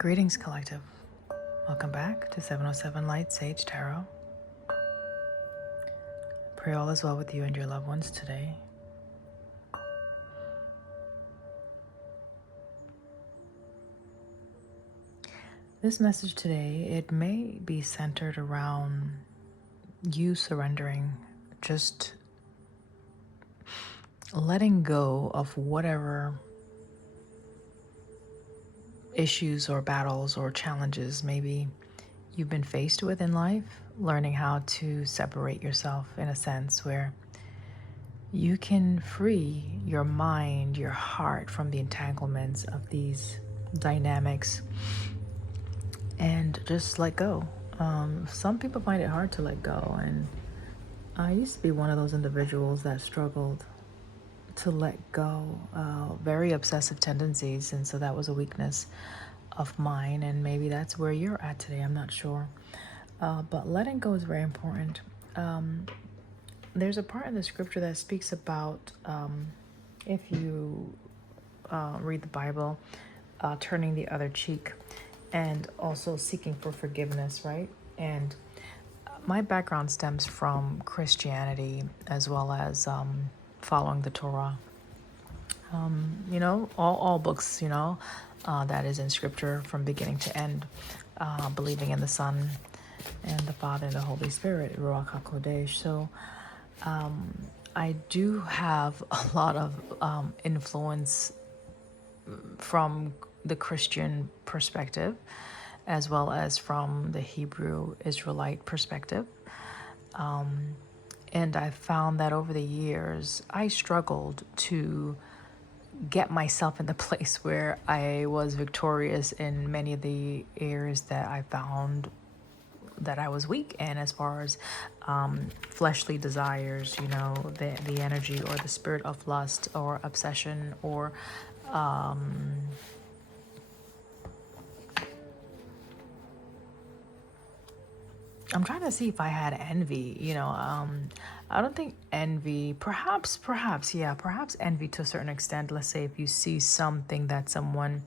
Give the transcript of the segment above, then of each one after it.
Greetings, Collective. Welcome back to 707 Light Sage Tarot. Pray all is well with you and your loved ones today. This message today, it may be centered around you surrendering, just letting go of whatever issues or battles or challenges maybe you've been faced with in life, learning how to separate yourself in a sense where you can free your mind, your heart from the entanglements of these dynamics and just let go. Some people find it hard to let go, and I used to be one of those individuals that struggled to let go, very obsessive tendencies, and so that was a weakness of mine, and maybe that's where you're at today. I'm not sure, but letting go is very important. There's a part in the scripture that speaks about if you read the Bible, turning the other cheek and also seeking for forgiveness, right? And my background stems from Christianity as well as following the Torah. All books, that is in scripture from beginning to end, believing in the Son and the Father and the Holy Spirit, Ruach HaKodesh. So I do have a lot of influence from the Christian perspective as well as from the Hebrew Israelite perspective. And I found that over the years, I struggled to get myself in the place where I was victorious in many of the areas that I found that I was weak in, as far as fleshly desires, the energy or the spirit of lust or obsession or I'm trying to see if I had envy, I don't think envy, perhaps envy to a certain extent. Let's say if you see something that someone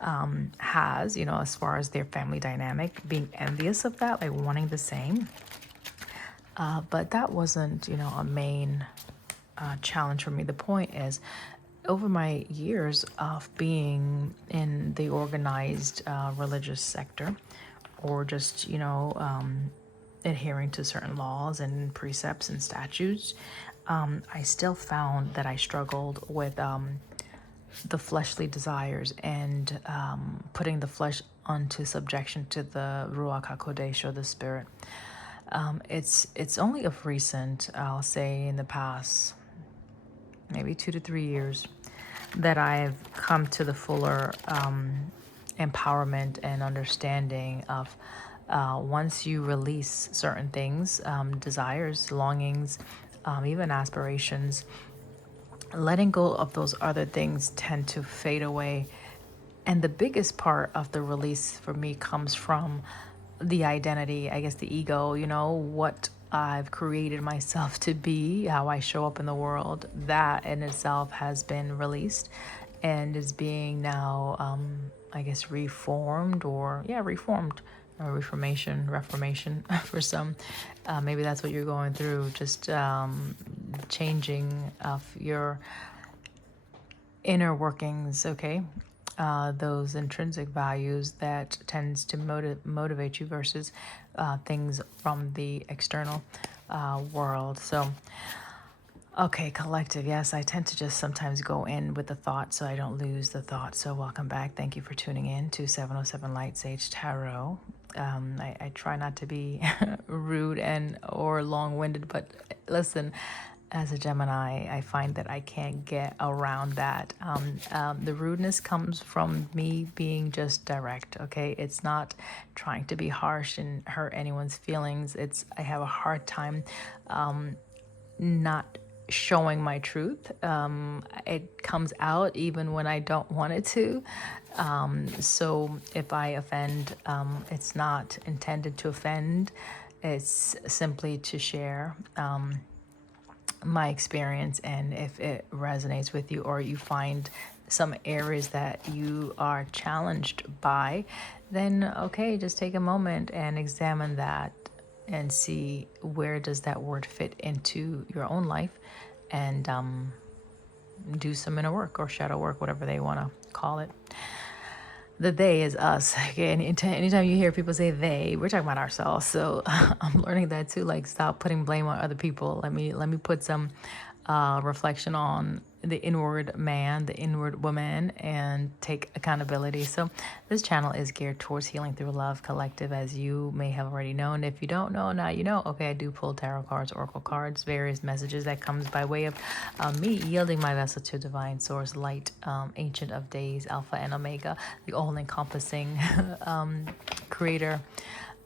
has, as far as their family dynamic, being envious of that, like wanting the same. But that wasn't, a main challenge for me. The point is, over my years of being in the organized religious sector, or just, adhering to certain laws and precepts and statutes, I still found that I struggled with the fleshly desires and putting the flesh onto subjection to the Ruach HaKodesh, or the Spirit. It's only of recent, I'll say in the past maybe 2 to 3 years, that I've come to the fuller empowerment and understanding of once you release certain things, desires, longings, even aspirations, letting go of those other things tend to fade away. And the biggest part of the release for me comes from the identity, I guess the ego, what I've created myself to be, how I show up in the world. That in itself has been released and is being now, I guess, reformed, or reformation for some. Maybe that's what you're going through, just changing of your inner workings, okay? Those intrinsic values that tends to motivate you versus things from the external world. So, okay, collective, yes, I tend to just sometimes go in with the thought so I don't lose the thought. So welcome back. Thank you for tuning in to 707 Light Sage Tarot. I try not to be rude or long-winded, but listen, as a Gemini, I find that I can't get around that. The rudeness comes from me being just direct, okay? It's not trying to be harsh and hurt anyone's feelings. I have a hard time not showing my truth. It comes out even when I don't want it to. So if I offend, it's not intended to offend. It's simply to share my experience, and if it resonates with you or you find some areas that you are challenged by, then okay, just take a moment and examine that and see where does that word fit into your own life, and do some inner work or shadow work, whatever they want to call it. The they is us. Okay, anytime you hear people say they, we're talking about ourselves. So I'm learning that too. Like, stop putting blame on other people. Let me put some reflection on the inward man, the inward woman, and take accountability. So this channel is geared towards healing through love collective, as you may have already known. If you don't know, now you know. Okay, I do pull tarot cards, oracle cards, various messages that comes by way of me yielding my vessel to divine source, light, ancient of days, alpha and omega, the all-encompassing creator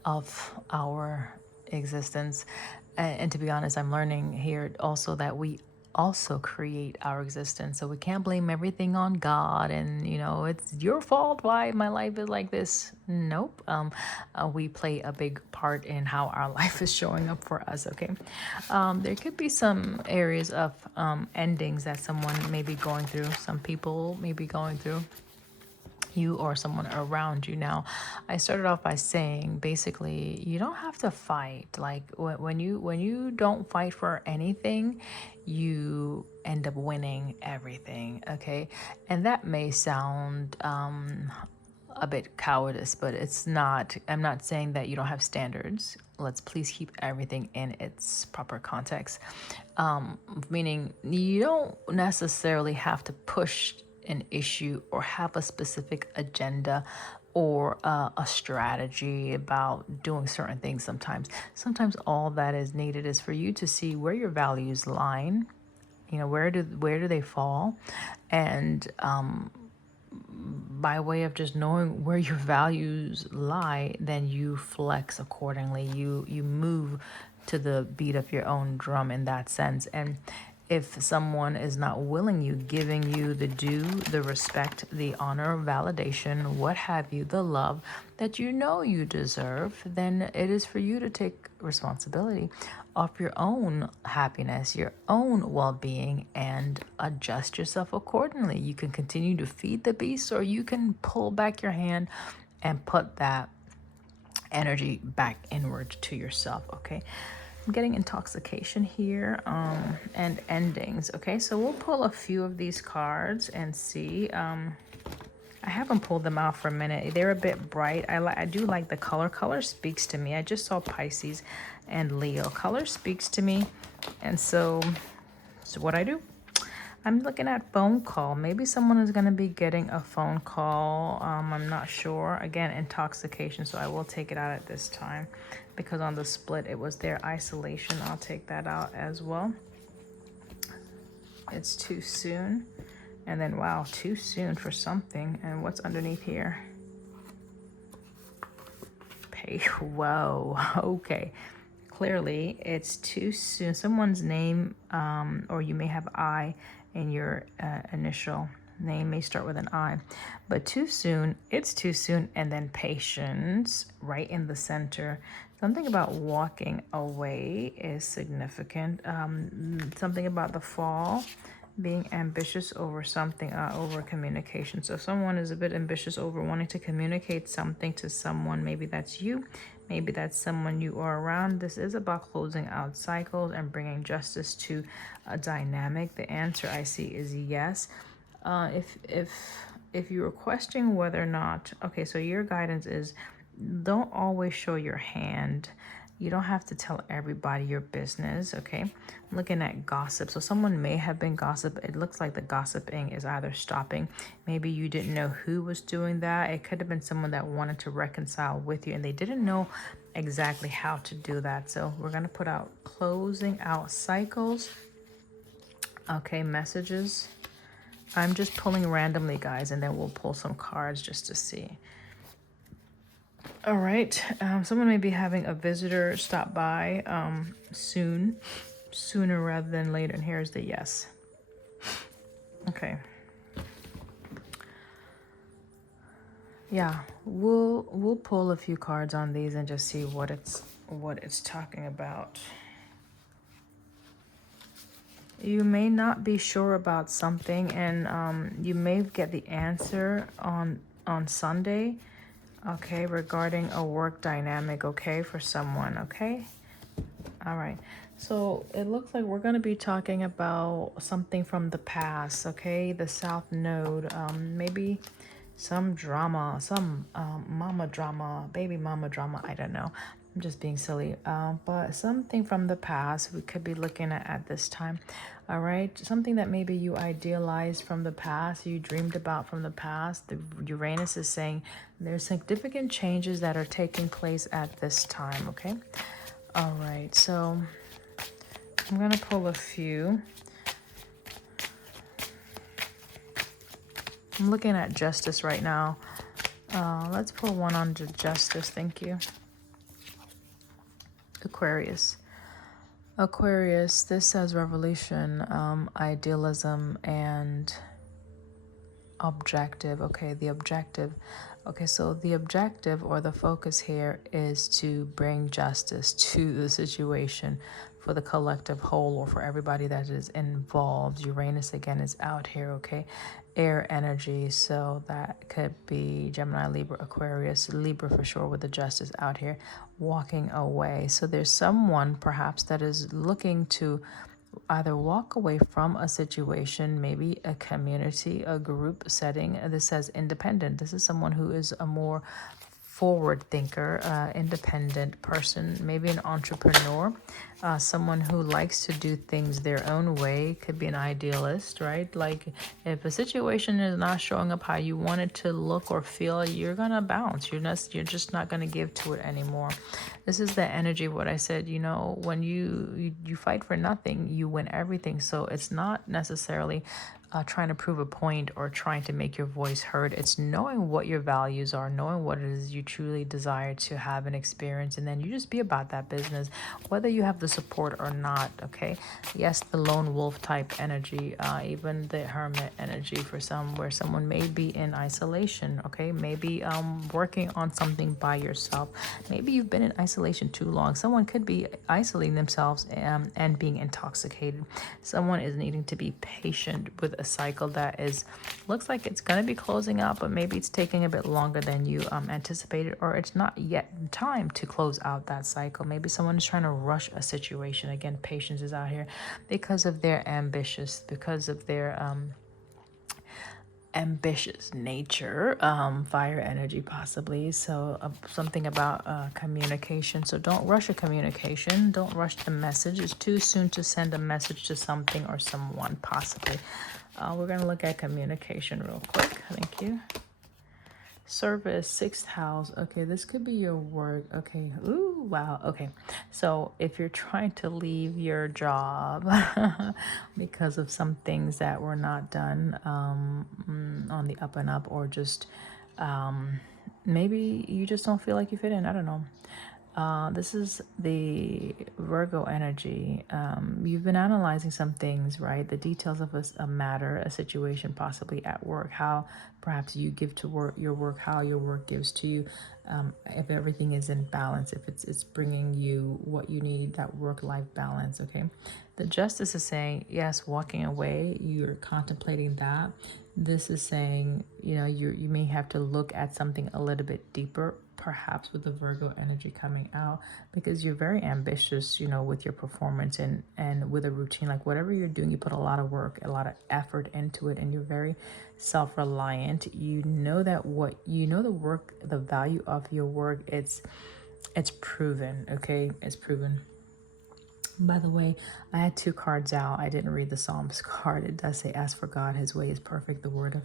of our existence. And to be honest, I'm learning here also that we also create our existence. So we can't blame everything on God and, it's your fault why my life is like this. Nope. We play a big part in how our life is showing up for us, okay? There could be some areas of endings that someone may be going through. Some people may be going through, you or someone around you. Now, I started off by saying basically you don't have to fight. Like, when you don't fight for anything, you end up winning everything, okay? And that may sound a bit cowardice, but it's not. I'm not saying that you don't have standards. Let's please keep everything in its proper context. Meaning you don't necessarily have to push an issue or have a specific agenda or a strategy about doing certain things. Sometimes all that is needed is for you to see where your values line, where do they fall, and by way of just knowing where your values lie, then you flex accordingly. You move to the beat of your own drum in that sense. And if someone is not willing you, giving you the due, the respect, the honor, validation, what have you, the love that you deserve, then it is for you to take responsibility of your own happiness, your own well-being, and adjust yourself accordingly. You can continue to feed the beast, or you can pull back your hand and put that energy back inward to yourself, okay? I'm getting intoxication here, and endings. Okay, so we'll pull a few of these cards and see. I haven't pulled them out for a minute. They're a bit bright. I do like the color. Color speaks to me. I just saw Pisces and Leo. Color speaks to me, and so what I do. I'm looking at phone call. Maybe someone is going to be getting a phone call. I'm not sure. Again, intoxication, so I will take it out at this time because on the split it was their isolation. I'll take that out as well. It's too soon. And then, wow, too soon for something. And what's underneath here? Whoa, okay. Clearly, it's too soon. Someone's name, or you may have I in your initial name, may start with an I. But too soon, it's too soon. And then patience, right in the center. Something about walking away is significant. Something about the fall, being ambitious over something, over communication. So if someone is a bit ambitious over wanting to communicate something to someone, maybe that's you, maybe that's someone you are around. This is about closing out cycles and bringing justice to a dynamic. The answer I see is yes. If you were questioning whether or not, okay, so your guidance is don't always show your hand. You don't have to tell everybody your business, okay? I'm looking at gossip. So someone may have been gossip. It looks like the gossiping is either stopping. Maybe you didn't know who was doing that. It could have been someone that wanted to reconcile with you and they didn't know exactly how to do that. So we're going to put out closing out cycles. Okay, messages. I'm just pulling randomly, guys, and then we'll pull some cards just to see. All right, someone may be having a visitor stop by sooner rather than later. And here's the yes. Okay. Yeah, we'll pull a few cards on these and just see what it's talking about. You may not be sure about something, and you may get the answer on Sunday, okay, regarding a work dynamic, okay, for someone, okay? All right. So it looks like we're going to be talking about something from the past, okay? The South Node, maybe some drama, some mama drama, baby mama drama. I don't know. I'm just being silly. But something from the past we could be looking at this time. All right. Something that maybe you idealized from the past, you dreamed about from the past. The Uranus is saying there's significant changes that are taking place at this time, okay? All right. So I'm going to pull a few. I'm looking at justice right now. Let's pull one on justice. Thank you. Aquarius. Aquarius, this says revolution, idealism, and objective. Okay, the objective. Okay, so the objective or the focus here is to bring justice to the situation for the collective whole or for everybody that is involved. Uranus again is out here, okay? Air energy, so that could be Gemini, Libra, Aquarius, Libra for sure with the justice out here, walking away. So there's someone perhaps that is looking to either walk away from a situation, maybe a community, a group setting. This says independent. This is someone who is a more forward thinker, independent person, maybe an entrepreneur, someone who likes to do things their own way, could be an idealist, right? Like if a situation is not showing up how you want it to look or feel, you're gonna bounce. You're just not gonna give to it anymore. This is the energy of what I said, when you fight for nothing, you win everything. So it's not necessarily trying to prove a point or trying to make your voice heard. It's knowing what your values are, knowing what it is you truly desire to have and experience, and then you just be about that business, whether you have the support or not, okay? Yes, the lone wolf type energy, even the hermit energy for some, where someone may be in isolation, okay? Maybe working on something by yourself. Maybe you've been in isolation too long. Someone could be isolating themselves and being intoxicated. Someone is needing to be patient with a cycle that looks like it's going to be closing out, but maybe it's taking a bit longer than you anticipated, or it's not yet time to close out that cycle. Maybe someone is trying to rush a situation. Again, patience is out here because of their because of their ambitious nature, fire energy possibly. So something about communication. So don't rush a communication. Don't rush the message. It's too soon to send a message to something or someone possibly. We're going to look at communication real quick. Thank you. Service, sixth house. Okay, this could be your work. Okay. Ooh, wow. Okay. So if you're trying to leave your job because of some things that were not done on the up and up, or just maybe you just don't feel like you fit in. I don't know. This is the Virgo energy. You've been analyzing some things, right? The details of a matter, a situation, possibly at work, how perhaps you give to your work, how your work gives to you, if everything is in balance, if it's bringing you what you need, that work-life balance, okay? The justice is saying, yes, walking away, you're contemplating that. This is saying, you may have to look at something a little bit deeper, perhaps with the Virgo energy coming out, because you're very ambitious, with your performance and with a routine. Like whatever you're doing, you put a lot of work, a lot of effort into it, and you're very self-reliant. You know that the work, the value of your work, it's proven, okay? It's proven. By the way, I had two cards out. I didn't read the Psalms card. It does say, as for God, his way is perfect. The word of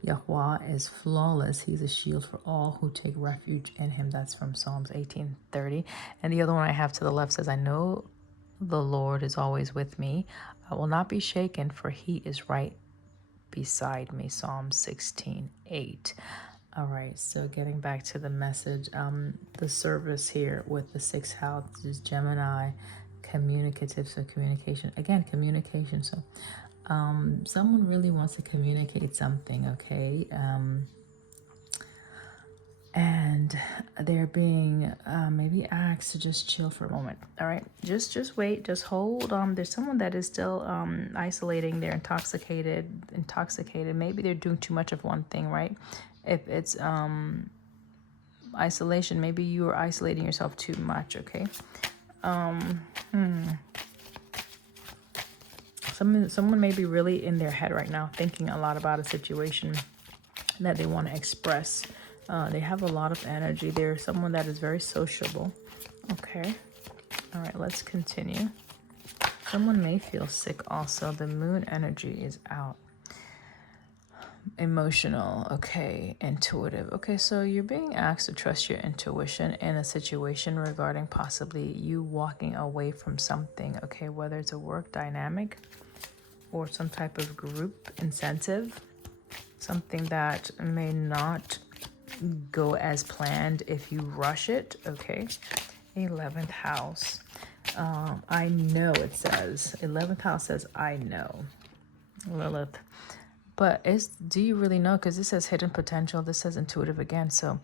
Yahweh is flawless. He's a shield for all who take refuge in him. That's from Psalms 18:30. And the other one I have to the left says, I know the Lord is always with me. I will not be shaken, for he is right beside me. Psalm 16:8. All right, so getting back to the message, the service here with the sixth house is Gemini, communicative, so communication. Again, communication. So someone really wants to communicate something, okay? And they're being maybe asked to just chill for a moment. All right, just wait, just hold on. There's someone that is still isolating. They're intoxicated. Maybe they're doing too much of one thing, right? If it's isolation, maybe you are isolating yourself too much. Okay. Someone may be really in their head right now, thinking a lot about a situation that they want to express. They have a lot of energy. They're someone that is very sociable. Okay. All right, let's continue. Someone may feel sick also. The moon energy is out. Emotional. Okay. Intuitive. Okay, so you're being asked to trust your intuition in a situation regarding possibly you walking away from something. Okay, whether it's a work dynamic or some type of group incentive, something that may not go as planned if you rush it. Okay. 11th house. I know, it says 11th house says I know, Lilith, but do you really know? Because this says hidden potential, this says intuitive again. So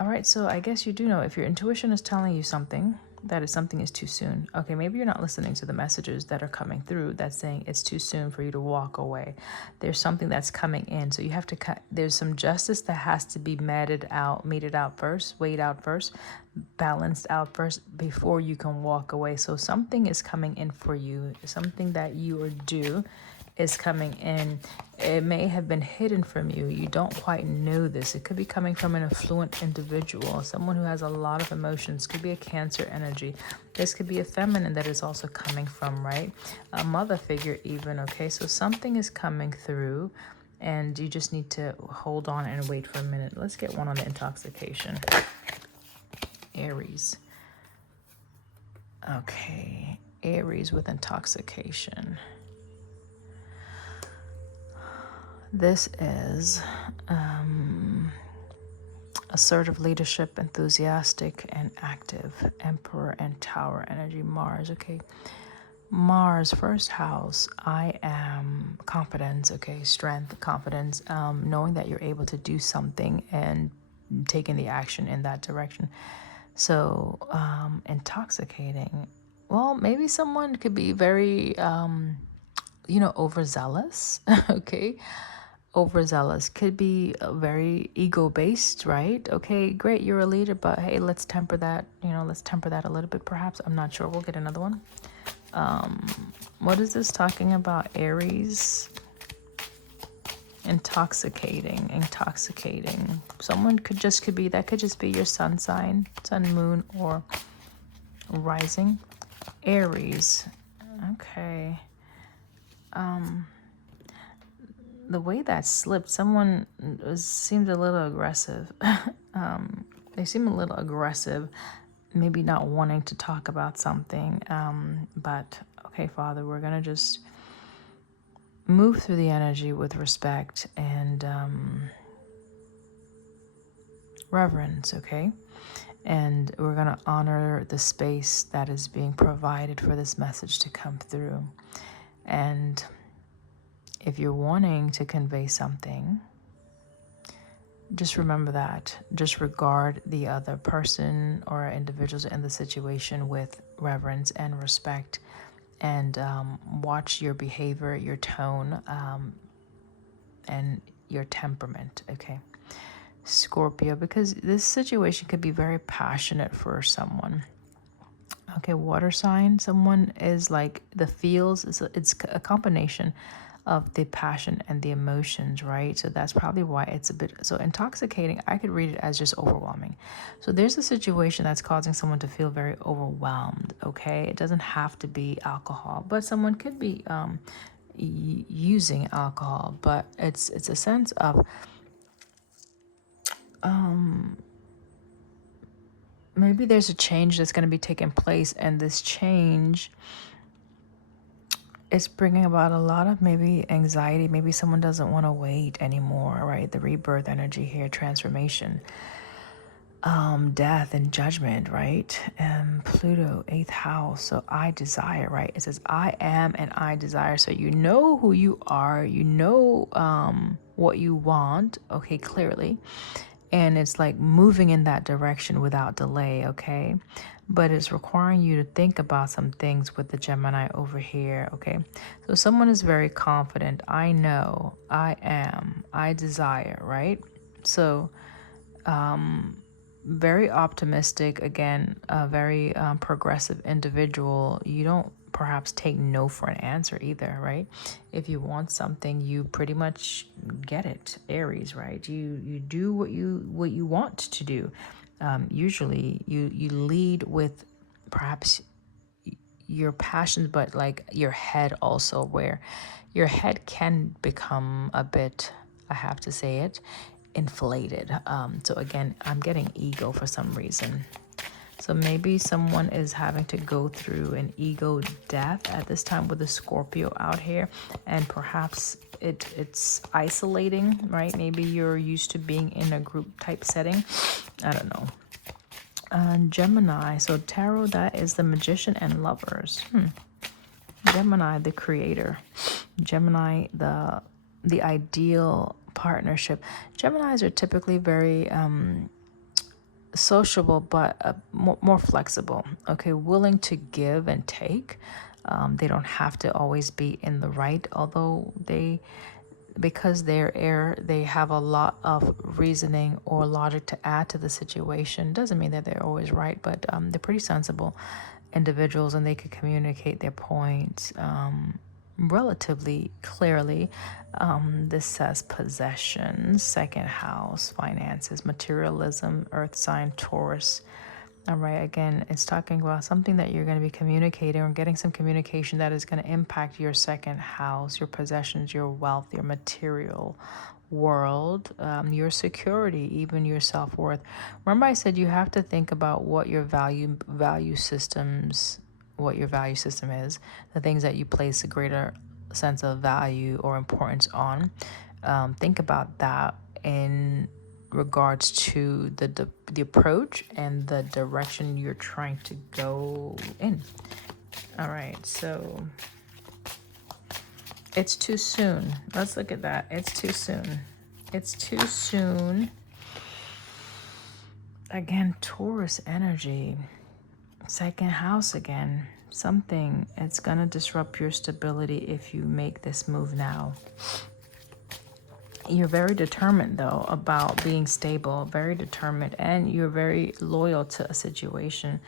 all right, so I guess you do know if your intuition is telling you something, that is something is too soon. Okay, maybe you're not listening to the messages that are coming through that's saying it's too soon for you to walk away. There's something that's coming in. So you have to there's some justice that has to be meted out first, weighed out first, balanced out first before you can walk away. So something is coming in for you, something that you are due is coming in. It may have been hidden from you. You don't quite know this. It could be coming from an affluent individual, someone who has a lot of emotions. Could be a Cancer energy. This could be a feminine that is also coming from, right? A mother figure even, okay? So something is coming through and you just need to hold on and wait for a minute. Let's get one on the intoxication. Aries. Okay, Aries with intoxication. This is assertive leadership, enthusiastic and active. Emperor and Tower energy. Mars. Okay. Mars, first house. I am confidence. Okay. Strength, confidence, knowing that you're able to do something and taking the action in that direction. So intoxicating. Well, maybe someone could be very overzealous. Okay. Overzealous could be very ego-based, right? Okay, great, you're a leader, but hey, let's temper that. Let's temper that a little bit, perhaps. I'm not sure. We'll get another one. What is this talking about? Aries. Intoxicating. Someone could just be your sun sign, sun, moon, or rising. Aries. Okay. The way that slipped, someone seemed a little aggressive. They seem a little aggressive, maybe not wanting to talk about something. But okay, Father, we're going to just move through the energy with respect and reverence, okay? And we're going to honor the space that is being provided for this message to come through. And if you're wanting to convey something, just remember that. Just regard the other person or individuals in the situation with reverence and respect, and watch your behavior, your tone, and your temperament, okay? Scorpio, because this situation could be very passionate for someone. Okay, water sign, someone is like the feels, it's a combination of the passion and the emotions, right? So that's probably why it's a bit so intoxicating. I could read it as just overwhelming. So there's a situation that's causing someone to feel very overwhelmed, okay? It doesn't have to be alcohol, but someone could be using alcohol, but it's a sense of maybe there's a change that's going to be taking place, and this change is bringing about a lot of maybe anxiety. Maybe someone doesn't want to wait anymore, right? The rebirth energy here, transformation, death and judgment, right? Pluto, 8th house. So I desire, right? It says I am and I desire. So you know who you are, you know what you want, okay, clearly. and it's like moving in that direction without delay, okay? But it's requiring you to think about some things with the Gemini over here, okay? So someone is very confident. I know, I am, I desire, right? So very optimistic, again, a very progressive individual. You don't perhaps take no for an answer either, right? If you want something, you pretty much get it. Aries, right? You do what you want to do. Usually you lead with perhaps your passions, but like your head also, where your head can become a bit, I have to say it, inflated. So again, I'm getting ego for some reason. So maybe someone is having to go through an ego death at this time with the Scorpio out here, and perhaps it's isolating, right? Maybe you're used to being in a group type setting. I don't know. Gemini, so tarot, that is the Magician and Lovers. Gemini, the creator. Gemini, the ideal partnership. Geminis are typically very sociable, but more flexible. Okay, willing to give and take. They don't have to always be in the right, although because they're air, they have a lot of reasoning or logic to add to the situation. Doesn't mean that they're always right, but they're pretty sensible individuals, and they could communicate their points relatively clearly. This says possessions, second house, finances, materialism, earth sign, Taurus. All right, again, it's talking about something that you're going to be communicating or getting some communication that is going to impact your second house, your possessions, your wealth, your material world, your security, even your self-worth. Remember I said you have to think about what your value systems, what your value system is, the things that you place a greater sense of value or importance on. Think about that in regards to the approach and the direction you're trying to go in. All right, so it's too soon. Let's look at that. It's too soon. It's too soon. Again, Taurus energy, second house again. Something, it's going to disrupt your stability if you make this move now. You're very determined, though, about being stable, very determined, and you're very loyal to a situation.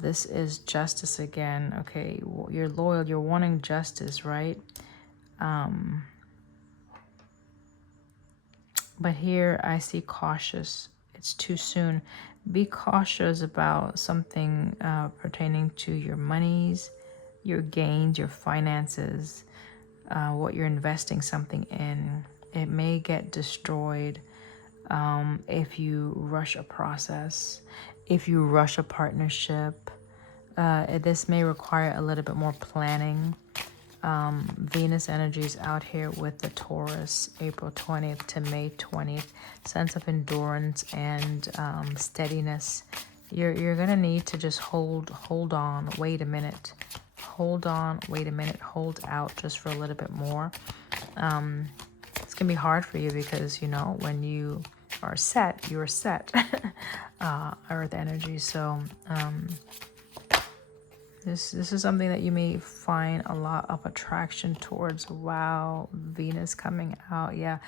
This is justice again. Okay, you're loyal, you're wanting justice, right? But here I see cautious. It's too soon. Be cautious about something pertaining to your monies, your gains, your finances, what you're investing something in. It may get destroyed if you rush a process, if you rush a partnership. This may require a little bit more planning. Venus energy is out here with the Taurus, April 20th to May 20th. Sense of endurance and steadiness. You're gonna need to just hold on, wait a minute. Hold on, wait a minute, hold out just for a little bit more. It's gonna be hard for you because, you know, when you are set, you're set. Earth energy. So this is something that you may find a lot of attraction towards. Wow, Venus coming out. Yeah,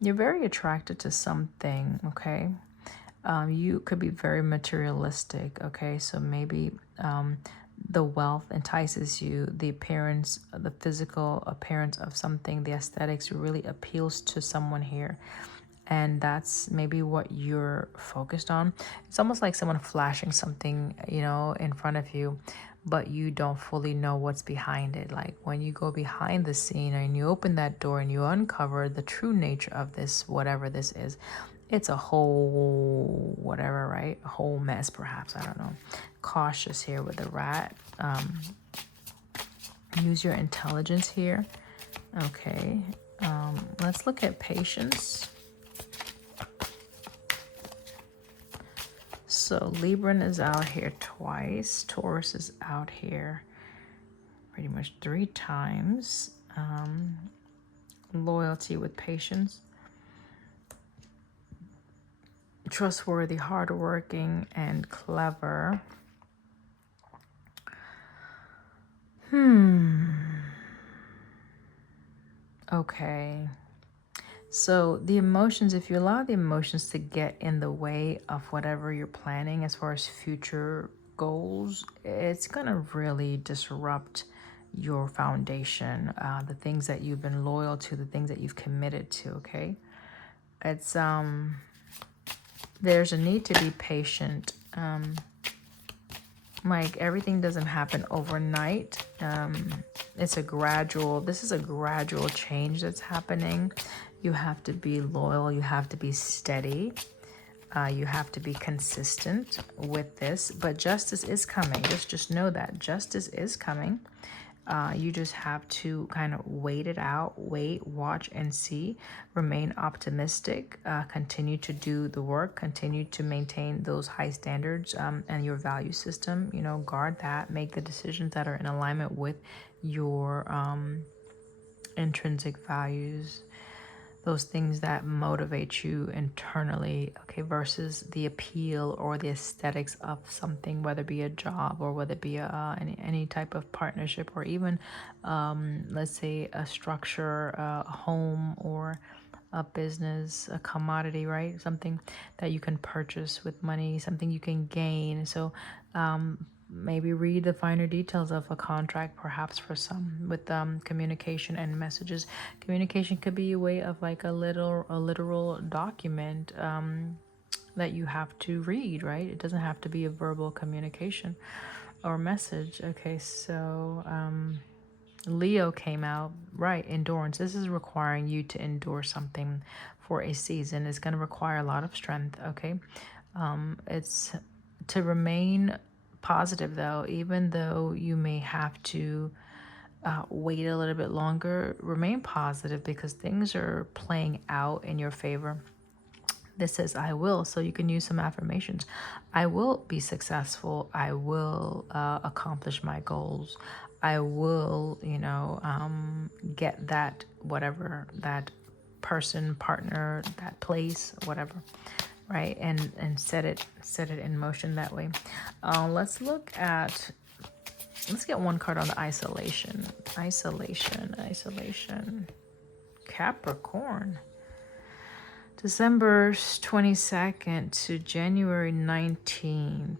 you're very attracted to something, okay? You could be very materialistic, okay? So maybe the wealth entices you, the appearance, the physical appearance of something, the aesthetics really appeals to someone here. And that's maybe what you're focused on. It's almost like someone flashing something, you know, in front of you, but you don't fully know what's behind it. Like when you go behind the scene and you open that door and you uncover the true nature of this, whatever this is, it's a whole whatever, right? A whole mess, perhaps. I don't know. Cautious here with the rat. Use your intelligence here. Okay. Let's look at patience. So Libran is out here twice. Taurus is out here pretty much 3 times. Loyalty with patience. trustworthy, hardworking, and clever. Okay. So the emotions, if you allow the emotions to get in the way of whatever you're planning as far as future goals, it's going to really disrupt your foundation, the things that you've been loyal to, the things that you've committed to, okay? It's there's a need to be patient. Like everything doesn't happen overnight. This is a gradual change that's happening. You have to be loyal, you have to be steady, you have to be consistent with this, but justice is coming. Just know that justice is coming. You just have to kind of wait it out, wait, watch, and see. Remain optimistic. Continue to do the work. Continue to maintain those high standards and your value system. You know, guard that. Make the decisions that are in alignment with your intrinsic values, those things that motivate you internally, okay, versus the appeal or the aesthetics of something, whether it be a job or whether it be any type of partnership, or even let's say a structure, a home, or a business, a commodity, right? Something that you can purchase with money, something you can gain. So maybe read the finer details of a contract, perhaps for some, with communication and messages. Communication could be a way of like a literal document that you have to read, right? It doesn't have to be a verbal communication or message. Okay, so Leo came out, right? Endurance. This is requiring you to endure something for a season. It's going to require a lot of strength, okay? It's to remain positive, though, even though you may have to wait a little bit longer. Remain positive because things are playing out in your favor. This says I will, so you can use some affirmations. I will be successful. I will accomplish my goals. I will, get that, whatever, that person, partner, that place, whatever, right? And set it in motion that way. Let's get one card on the isolation. Capricorn. December 22nd to January 19th.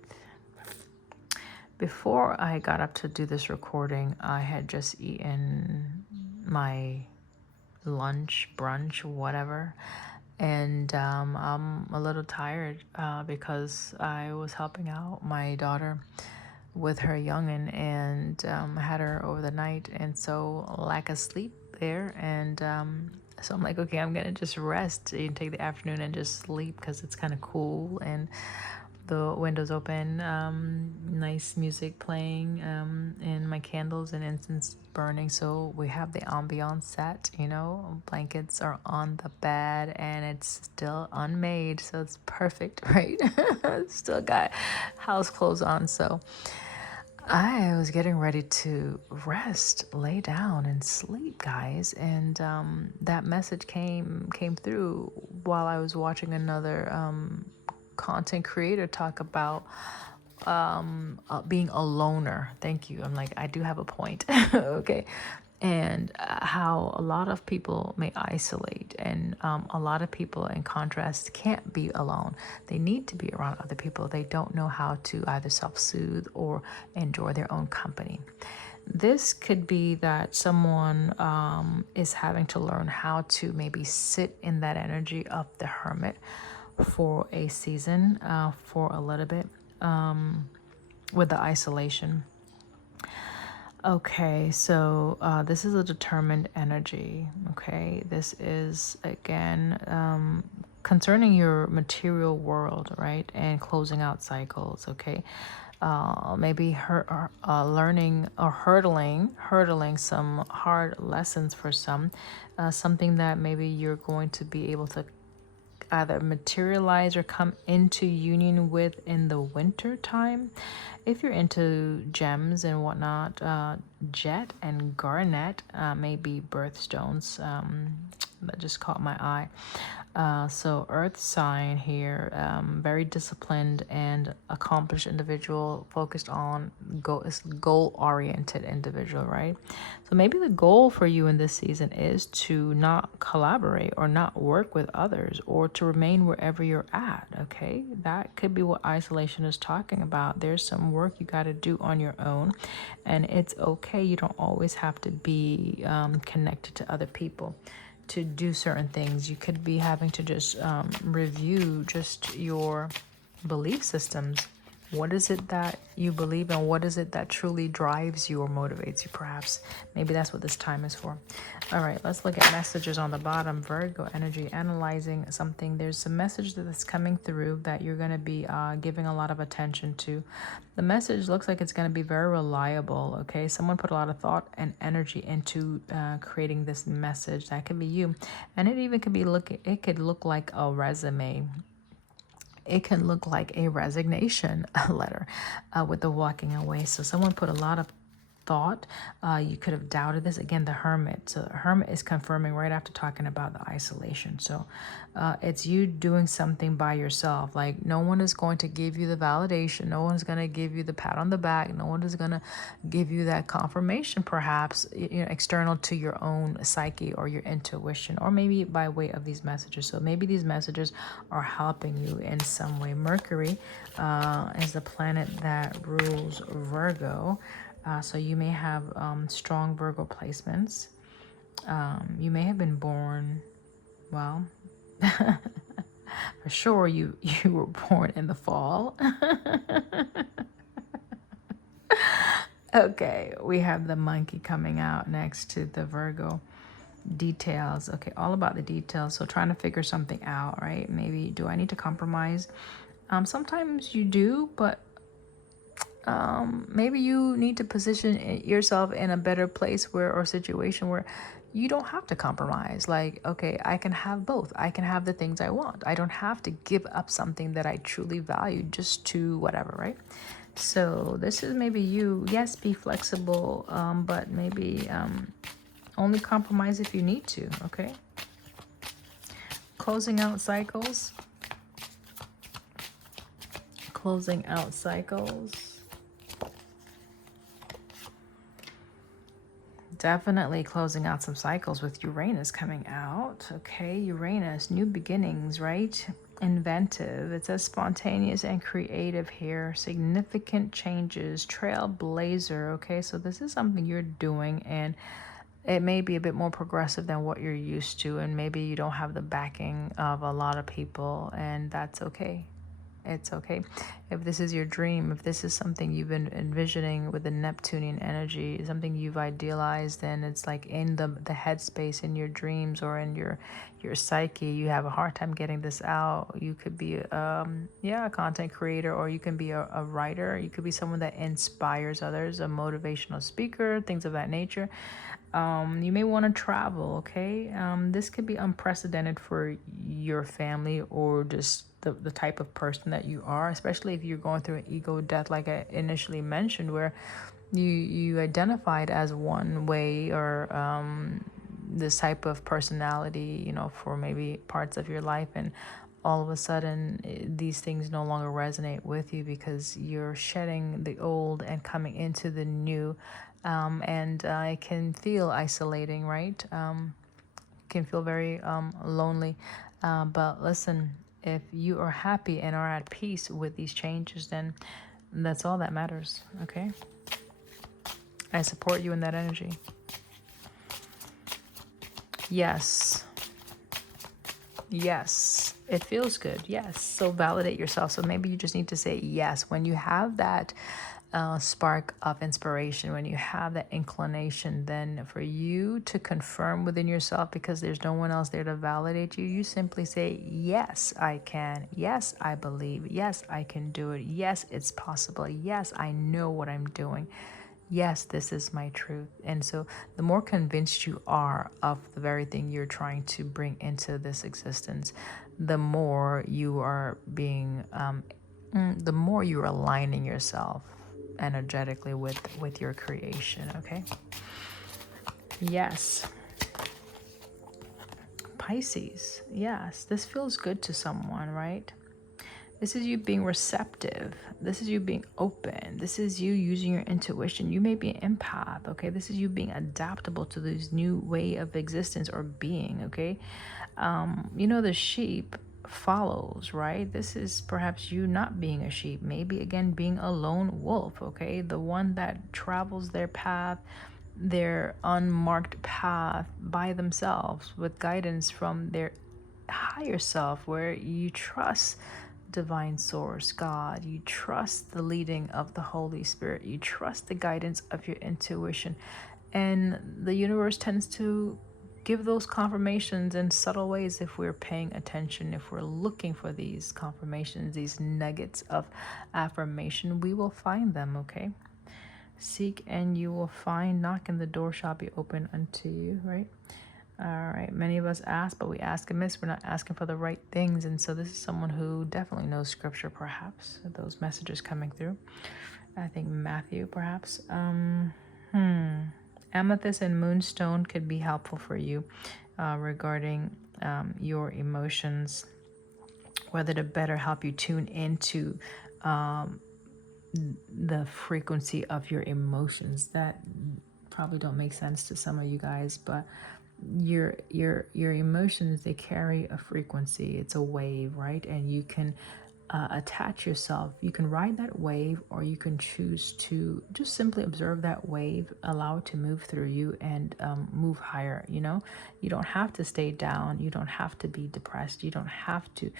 Before I got up to do this recording, I had just eaten my lunch, brunch, whatever. And I'm a little tired because I was helping out my daughter with her youngin', and I had her over the night, and so lack of sleep there. And so I'm like, okay, I'm gonna just rest and take the afternoon and just sleep because it's kind of cool and the windows open, nice music playing, and my candles and incense burning. So we have the ambiance set, blankets are on the bed and it's still unmade, so it's perfect, right? Still got house clothes on, so I was getting ready to rest, lay down, and sleep, guys, and that message came through while I was watching another content creator talk about being a loner. Thank you. I'm like, I do have a point. Okay. And how a lot of people may isolate, and a lot of people, in contrast, can't be alone. They need to be around other people. They don't know how to either self-soothe or enjoy their own company. This could be that someone is having to learn how to maybe sit in that energy of the hermit for a season, for a little bit, with the isolation. Okay, so this is a determined energy. Okay, this is again concerning your material world, right, and closing out cycles. Okay, maybe learning or hurdling some hard lessons for some, something that maybe you're going to be able to either materialize or come into union with in the winter time. If you're into gems and whatnot, jet and garnet may be birthstones that just caught my eye. So earth sign here, very disciplined and accomplished individual, focused on goal oriented individual, right? So maybe the goal for you in this season is to not collaborate or not work with others, or to remain wherever you're at. Okay, that could be what isolation is talking about. There's some work you got to do on your own, and it's okay. You don't always have to be connected to other people to do certain things. You could be having to just review just your belief systems. What is it that you believe in? What is it that truly drives you or motivates you, perhaps? Maybe that's what this time is for. All right, let's look at messages on the bottom. Virgo energy, analyzing something. There's a message that's coming through that you're going to be giving a lot of attention to. The message looks like it's going to be very reliable, okay? Someone put a lot of thought and energy into creating this message. That could be you. And it even could be it could look like a resume. It can look like a resignation letter with the walking away. So someone put a lot of thought. You could have doubted this. Again, the hermit. So the hermit is confirming right after talking about the isolation. So it's you doing something by yourself. Like, no one is going to give you the validation. No one's going to give you the pat on the back. No one is going to give you that confirmation, perhaps, external to your own psyche or your intuition, or maybe by way of these messages. So maybe these messages are helping you in some way. Mercury is the planet that rules Virgo. So you may have strong Virgo placements. You may have been born, well, for sure you were born in the fall. Okay, we have the monkey coming out next to the Virgo. Details. Okay, all about the details. So trying to figure something out, right? Maybe, do I need to compromise? Sometimes you do, but maybe you need to position yourself in a better place or situation where you don't have to compromise. Like, okay, I can have both. I can have the things I want. I don't have to give up something that I truly value just to whatever, right? So this is maybe you. Yes, be flexible, but maybe only compromise if you need to, okay? Closing out cycles. Closing out cycles. Definitely closing out some cycles with Uranus coming out. Okay, Uranus, new beginnings, right? Inventive. It says spontaneous and creative here. Significant changes. Trailblazer. Okay, so this is something you're doing, and it may be a bit more progressive than what you're used to, and maybe you don't have the backing of a lot of people, and that's okay. It's okay. If this is your dream, if this is something you've been envisioning with the Neptunian energy, something you've idealized, and it's like in the headspace in your dreams or in your psyche, you have a hard time getting this out. You could be a content creator, or you can be a writer. You could be someone that inspires others, a motivational speaker, things of that nature. You may want to travel, okay? This could be unprecedented for your family, or just the type of person that you are, especially if you're going through an ego death, like I initially mentioned, where you identified as one way, or this type of personality, for maybe parts of your life, and all of a sudden these things no longer resonate with you because you're shedding the old and coming into the new. And it can feel isolating, right? Can feel very lonely. But listen, if you are happy and are at peace with these changes, then that's all that matters, okay? I support you in that energy. Yes. Yes. It feels good. Yes. So validate yourself. So maybe you just need to say yes. When you have that spark of inspiration, when you have that inclination, then for you to confirm within yourself, because there's no one else there to validate you, you simply say, yes, I can. Yes, I believe. Yes, I can do it. Yes, it's possible. Yes, I know what I'm doing. Yes, this is my truth. And so the more convinced you are of the very thing you're trying to bring into this existence, the more you are being, the more you're aligning yourself energetically with your creation, okay? Yes. Pisces. Yes, this feels good to someone, right? This is you being receptive. This is you being open. This is you using your intuition. You may be an empath, okay? This is you being adaptable to this new way of existence or being, okay? The sheep follows, right? This is perhaps you not being a sheep. Maybe, again, being a lone wolf, okay? The one that travels their path, their unmarked path by themselves with guidance from their higher self, where you trust divine source, God, you trust the leading of the Holy Spirit, you trust the guidance of your intuition, and the universe tends to give those confirmations in subtle ways if we're paying attention. If we're looking for these confirmations, these nuggets of affirmation, we will find them, okay? Seek and you will find, knock and the door shall be open unto you, right? All right, many of us ask, but we ask amiss. We're not asking for the right things. And so this is someone who definitely knows scripture, perhaps, those messages coming through. I think Matthew, perhaps. Amethyst and moonstone could be helpful for you regarding your emotions, whether to better help you tune into the frequency of your emotions. That probably don't make sense to some of you guys, but your emotions, they carry a frequency. It's a wave, right? And you can attach yourself. You can ride that wave, or you can choose to just simply observe that wave, allow it to move through you, and move higher. You don't have to stay down. You don't have to be depressed. You don't have to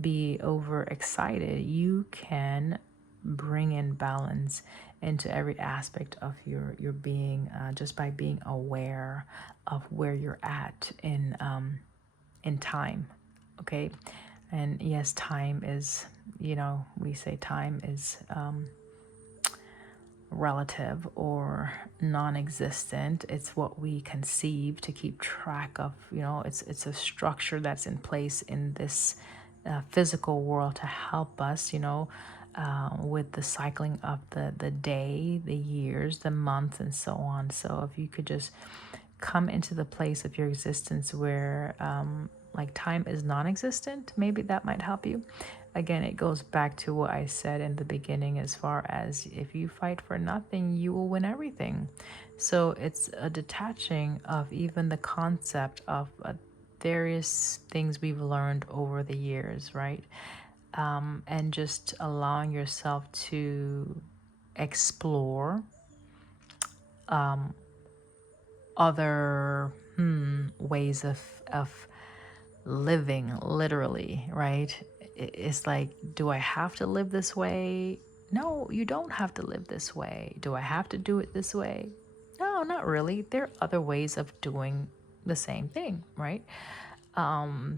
be overexcited. You can bring in balance into every aspect of your being, just by being aware of where you're at in time, okay? And yes, time is, we say time is relative or non-existent. It's what we conceive to keep track of. It's a structure that's in place in this physical world to help us, with the cycling of the day, the years, the months, and so on. So if you could just come into the place of your existence where like time is non-existent, maybe that might help you. Again, it goes back to what I said in the beginning, as far as if you fight for nothing, you will win everything. So it's a detaching of even the concept of various things we've learned over the years, right? And just allowing yourself to explore other ways of living, literally, right? It's like, do I have to live this way? No, you don't have to live this way. Do I have to do it this way? No, not really. There are other ways of doing the same thing, right?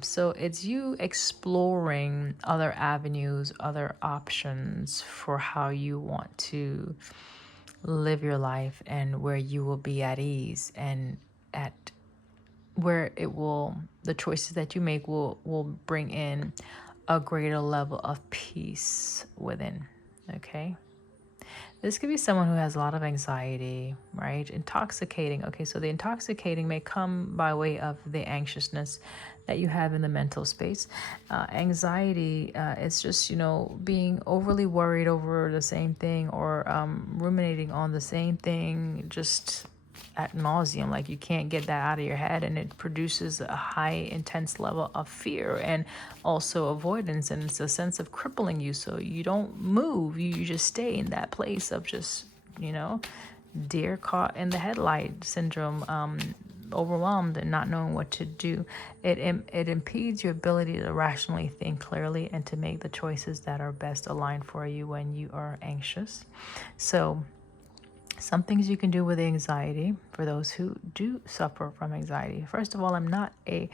So it's you exploring other avenues, other options for how you want to live your life, and where you will be at ease, and at where the choices that you make will bring in a greater level of peace within, okay? This could be someone who has a lot of anxiety, right? Intoxicating. Okay, so the intoxicating may come by way of the anxiousness that you have in the mental space. Anxiety is just, being overly worried over the same thing, or ruminating on the same thing, just ad nauseum. Like you can't get that out of your head, and it produces a high intense level of fear and also avoidance, and it's a sense of crippling you, so you don't move. You just stay in that place of just deer caught in the headlight syndrome, overwhelmed and not knowing what to do. It impedes your ability to rationally think clearly and to make the choices that are best aligned for you when you are anxious. So some things you can do with anxiety for those who do suffer from anxiety. First of all, I'm not a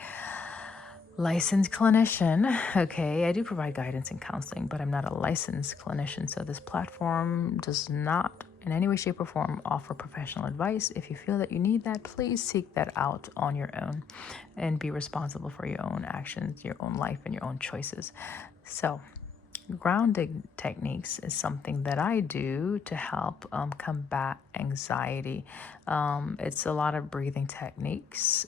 licensed clinician. Okay, I do provide guidance and counseling, but I'm not a licensed clinician. So this platform does not in any way, shape, or form offer professional advice. If you feel that you need that, please seek that out on your own and be responsible for your own actions, your own life, and your own choices. So grounding techniques is something that I do to help combat anxiety. It's a lot of breathing techniques,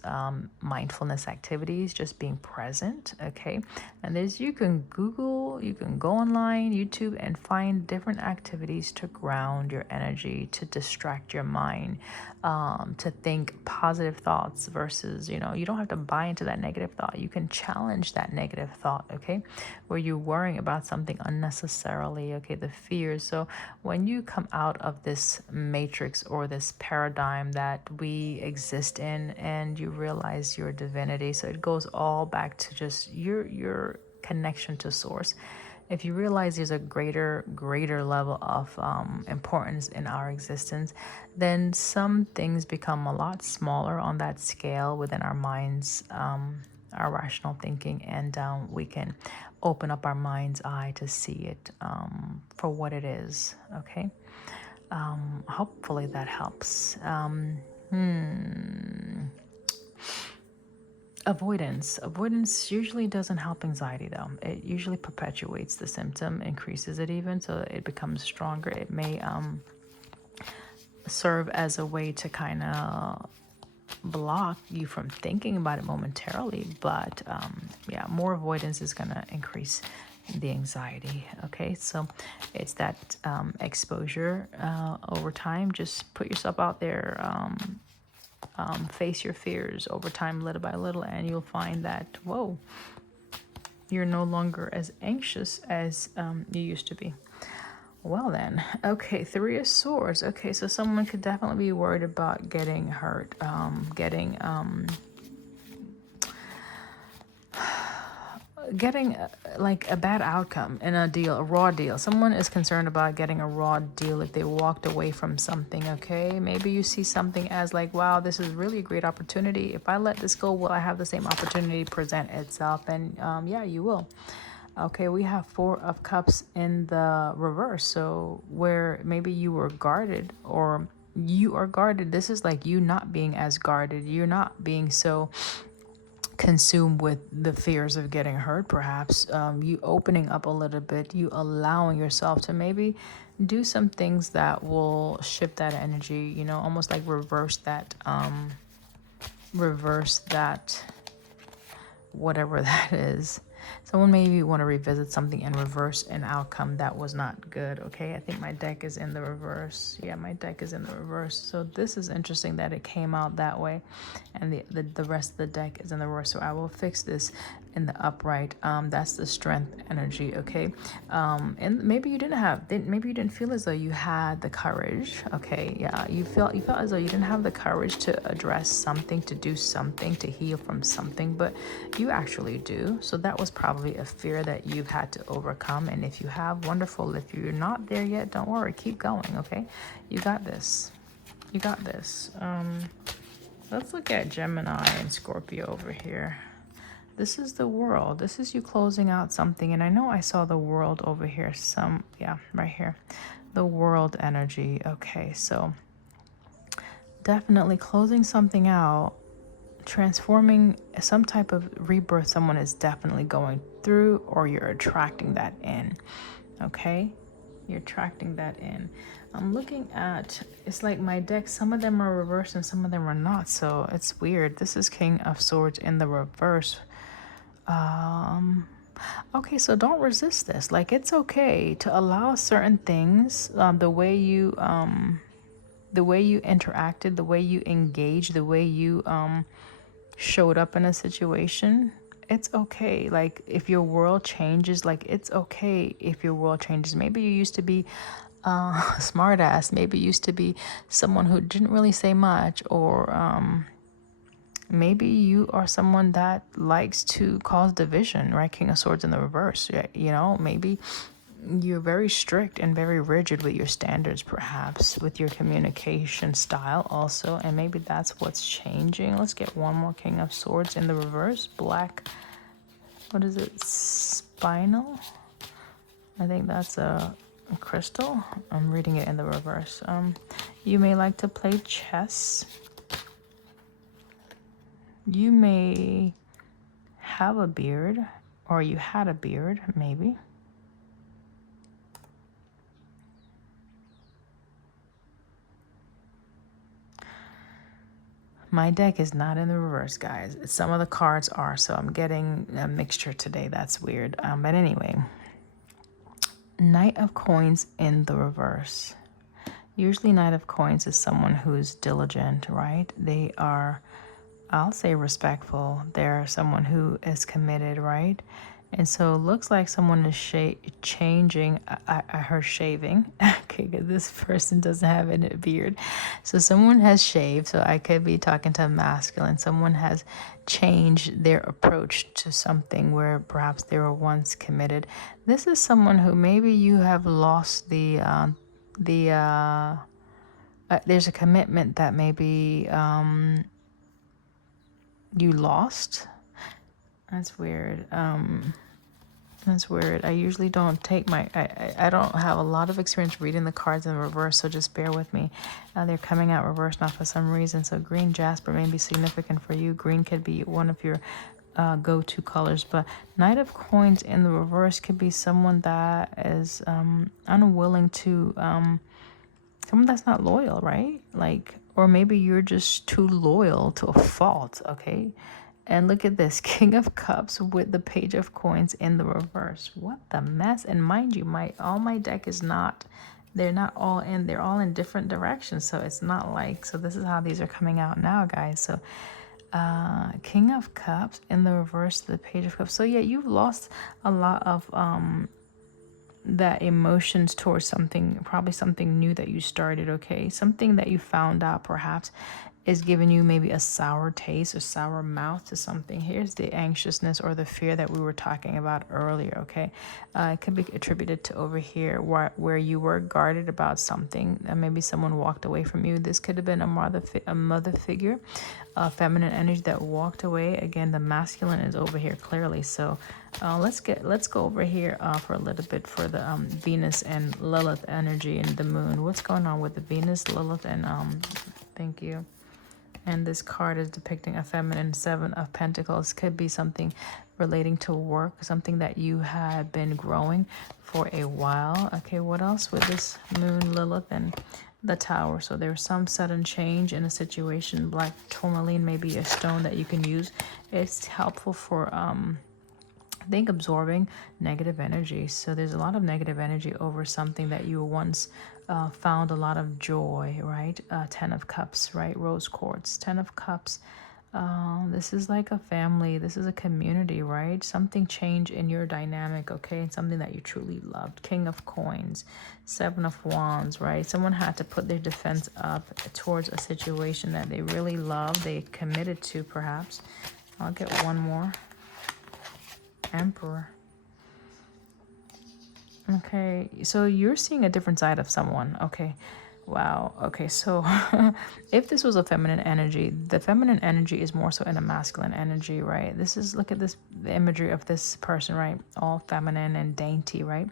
mindfulness activities, just being present. Okay. And there's, you can Google, you can go online, YouTube, and find different activities to ground your energy, to distract your mind, to think positive thoughts versus, you don't have to buy into that negative thought. You can challenge that negative thought. Okay. Where you're worrying about something unnecessarily. Okay. The fears. So when you come out of this matrix or this paradigm that we exist in, and you realize your divinity, so it goes all back to just your connection to source. If you realize there's a greater level of importance in our existence, then some things become a lot smaller on that scale within our minds, our rational thinking, and we can open up our mind's eye to see it for what it is. Okay. Hopefully that helps. Avoidance usually doesn't help anxiety, though. It usually perpetuates the symptom, increases it even, so it becomes stronger. It may serve as a way to kind of block you from thinking about it momentarily, but yeah, more avoidance is going to increase the anxiety. Okay, so it's that exposure over time. Just put yourself out there, face your fears over time, little by little, and you'll find that, whoa, you're no longer as anxious as you used to be. Well then, okay, Three of Swords. Okay, so someone could definitely be worried about getting hurt, getting like a bad outcome in a deal, a raw deal. Someone is concerned about getting a raw deal if they walked away from something. Okay, maybe you see something as like, wow, this is really a great opportunity. If I let this go, will I have the same opportunity present itself? And yeah, you will. Okay, we have Four of Cups in the reverse. So where maybe you were guarded, or you are guarded. This is like you not being as guarded. You're not being so consumed with the fears of getting hurt, perhaps. You opening up a little bit, you allowing yourself to maybe do some things that will shift that energy, almost like reverse that whatever that is. Someone maybe want to revisit something and reverse an outcome that was not good. Okay, I think my deck is in the reverse. Yeah, my deck is in the reverse. So this is interesting that it came out that way, and the rest of the deck is in the reverse. So I will fix this in the upright. That's the strength energy. Okay, and maybe you didn't feel as though you had the courage. Okay, yeah, you felt as though you didn't have the courage to address something, to do something, to heal from something, but you actually do. So that was probably a fear that you've had to overcome. And if you have, wonderful. If you're not there yet, don't worry, keep going. Okay, you got this. You got this. Let's look at Gemini and Scorpio over here. This is the World. This is you closing out something. And I know I saw the World over here. Yeah, right here. The World energy. Okay, so definitely closing something out, transforming, some type of rebirth someone is definitely going through, or you're attracting that in. Okay, you're attracting that in. I'm looking at, it's like my deck, some of them are reversed and some of them are not, so it's weird. This is King of Swords in the reverse. Okay, so don't resist this. Like, it's okay to allow certain things, the way you interacted, the way you engaged, the way you showed up in a situation. It's okay. Like, if your world changes, like, it's okay if your world changes. Maybe you used to be smart ass, maybe you used to be someone who didn't really say much, or maybe you are someone that likes to cause division, right? King of Swords in the reverse. Maybe you're very strict and very rigid with your standards, perhaps with your communication style also, and maybe that's what's changing. Let's get one more King of Swords in the reverse. Black, what is it, spinel? I think that's a crystal. I'm reading it in the reverse. You may like to play chess. You may have a beard, or you had a beard, maybe. My deck is not in the reverse, guys. Some of the cards are, so I'm getting a mixture today. That's weird. But anyway, Knight of Coins in the reverse. Usually Knight of Coins is someone who's diligent, right? They are, I'll say, respectful. They're someone who is committed, right? And so it looks like someone is changing. I heard shaving. Okay, because this person doesn't have any beard. So someone has shaved. So I could be talking to a masculine. Someone has changed their approach to something where perhaps they were once committed. This is someone who maybe you have lost there's a commitment that maybe you lost. That's weird. That's weird. I usually don't take I don't have a lot of experience reading the cards in reverse, so just bear with me. They're coming out reverse now for some reason. So green jasper may be significant for you. Green could be one of your go-to colors, but Knight of Coins in the reverse could be someone that is unwilling to, someone that's not loyal, right? Like, or maybe you're just too loyal to a fault, okay? And look at this, King of Cups with the Page of Coins in the reverse. What the mess? And mind you, all my deck is not, they're not all in, they're all in different directions. So it's not like, so this is how these are coming out now, guys. So King of Cups in the reverse, the Page of Cups. So yeah, you've lost a lot of that emotions towards something, probably something new that you started, okay? Something that you found out perhaps is giving you maybe a sour taste or sour mouth to something. Here's the anxiousness or the fear that we were talking about earlier, okay? It could be attributed to over here where you were guarded about something. Maybe someone walked away from you. This could have been a mother figure, feminine energy that walked away. Again, the masculine is over here clearly. So let's go over here for a little bit for the Venus and Lilith energy and the moon. What's going on with the Venus, Lilith, and thank you. And this card is depicting a feminine Seven of Pentacles. Could be something relating to work, something that you had been growing for a while. Okay, what else with this moon, Lilith, and the Tower? So there's some sudden change in a situation. Black tourmaline may be a stone that you can use. It's helpful for I think absorbing negative energy. So there's a lot of negative energy over something that you once found a lot of joy, right? Ten of Cups, right? Rose quartz, Ten of Cups. This is like a family. This is a community, right? Something changed in your dynamic, okay? And something that you truly loved. King of Coins, Seven of Wands, right? Someone had to put their defense up towards a situation that they really love, they committed to perhaps. I'll get one more. Emperor. Okay, so you're seeing a different side of someone. Okay, wow. Okay, so if this was a feminine energy, the feminine energy is more so in a masculine energy, right? This is, look at this, the imagery of this person, right? All feminine and dainty, right?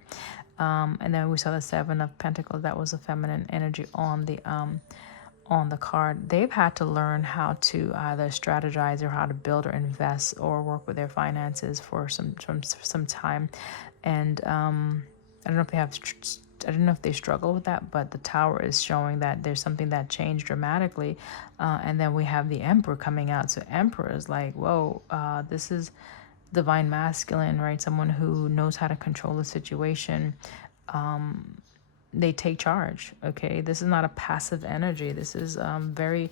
And then we saw the Seven of Pentacles. That was a feminine energy on the card. They've had to learn how to either strategize or how to build or invest or work with their finances for some time. And I don't know if they have, I don't know if they struggle with that, but the Tower is showing that there's something that changed dramatically. And then we have the Emperor coming out. So Emperor is like, whoa, this is divine masculine, right? Someone who knows how to control the situation. They take charge, okay? This is not a passive energy. This is very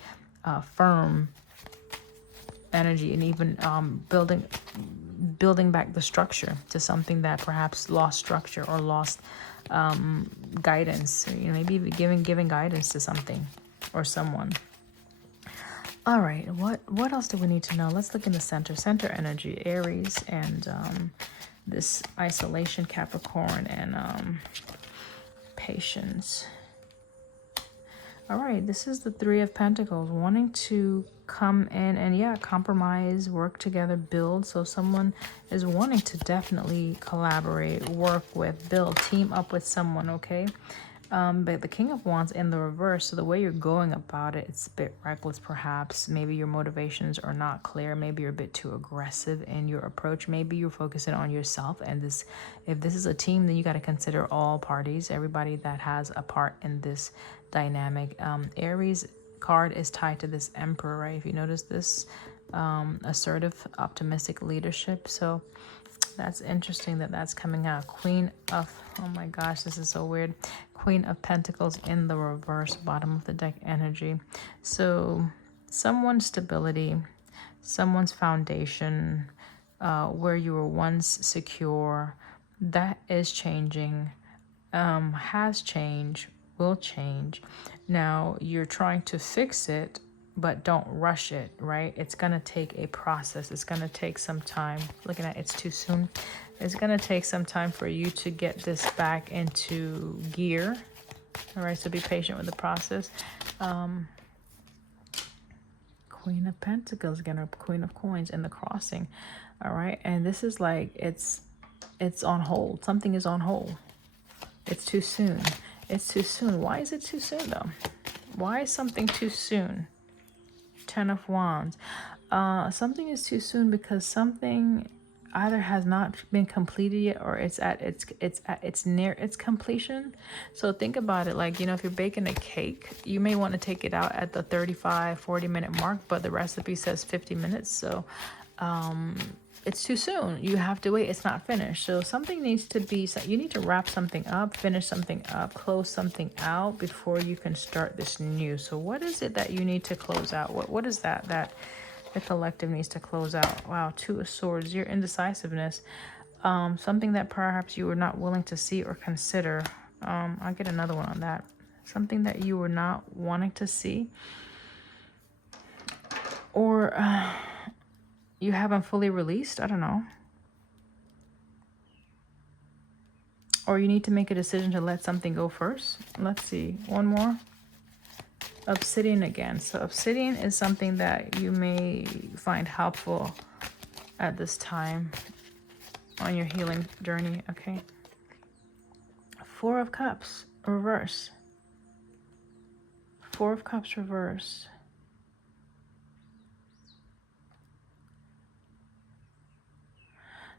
firm energy, and even building back the structure to something that perhaps lost structure or lost guidance. You know, maybe even giving guidance to something or someone. All right, what else do we need to know? Let's look in the center energy, Aries, and this isolation, Capricorn, and patience. All right, this is the Three of Pentacles, wanting to come in and, yeah, compromise, work together, build. So someone is wanting to definitely collaborate, work with, build, team up with someone, okay? But the King of Wands in the reverse, so the way you're going about it, it's a bit reckless perhaps. Maybe your motivations are not clear. Maybe you're a bit too aggressive in your approach. Maybe you're focusing on yourself. And this, if this is a team, then you got to consider all parties, everybody that has a part in this dynamic. Aries card is tied to this Emperor, right? If you notice this, assertive, optimistic leadership. So that's interesting that that's coming out. Queen of, oh my gosh, this is so weird. Queen of Pentacles in the reverse, bottom of the deck energy. So someone's stability, someone's foundation, where you were once secure, that is changing, has changed, will change. Now you're trying to fix it, but don't rush it, right? It's going to take a process. It's going to take some time. Looking at it's too soon. It's going to take some time for you to get this back into gear. All right, so be patient with the process. Queen of Pentacles, again, or Queen of Coins in the crossing. All right, and this is like it's on hold. Something is on hold. It's too soon. It's too soon. Why is it too soon though? Why is something too soon? Ten of Wands. Something is too soon because something either has not been completed yet, or it's near its completion. So think about it like, you know, if you're baking a cake, you may want to take it out at the 35-40 minute mark, but the recipe says 50 minutes. So it's too soon. You have to wait. It's not finished. So something needs to be, you need to wrap something up, finish something up, close something out before you can start this new. So what is it that you need to close out? What is that the collective needs to close out? Wow, Two of Swords, your indecisiveness. Something that perhaps you were not willing to see or consider. I'll get another one on that. Something that you were not wanting to see. Or you haven't fully released, I don't know. Or you need to make a decision to let something go first. Let's see, one more. Obsidian again. So obsidian is something that you may find helpful at this time on your healing journey, okay? Four of Cups, reverse. Four of Cups, reverse.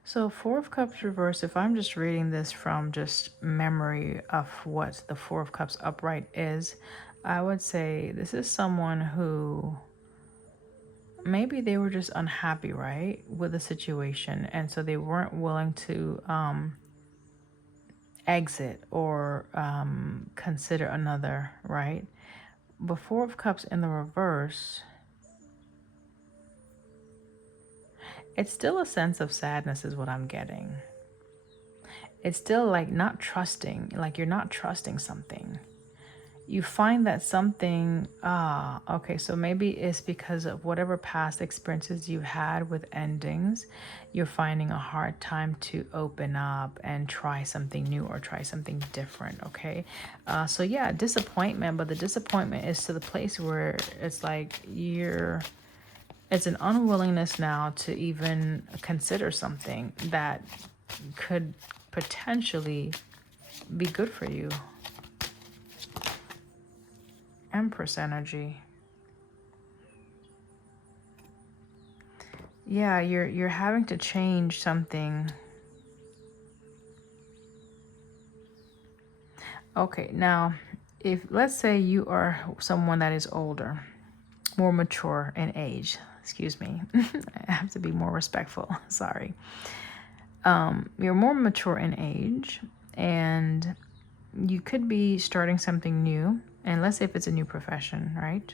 So Four of Cups reverse, if I'm just reading this from just memory of what the Four of Cups upright is, I would say this is someone who maybe they were just unhappy, right, with the situation. And so they weren't willing to exit or consider another, right? But Four of Cups in the reverse, it's still a sense of sadness is what I'm getting. It's still like not trusting, like you're not trusting something. You find that something, okay, so maybe it's because of whatever past experiences you had with endings, you're finding a hard time to open up and try something new or try something different, okay? So yeah, disappointment, but the disappointment is to the place where it's like it's an unwillingness now to even consider something that could potentially be good for you. Empress energy. Yeah, you're having to change something. Okay, now if let's say you are someone that is older, more mature in age, excuse me, I have to be more respectful, sorry. You're more mature in age and you could be starting something new. And let's say if it's a new profession, right?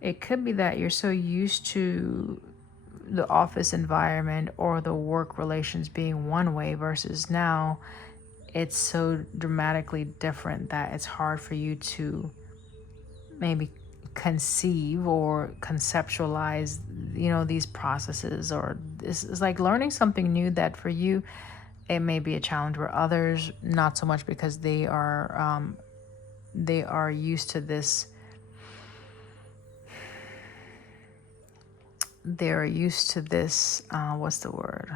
It could be that you're so used to the office environment or the work relations being one way versus now it's so dramatically different that it's hard for you to maybe conceive or conceptualize, you know, these processes. Or this is like learning something new that for you it may be a challenge, where others not so much because they are used to this. They're used to this, what's the word?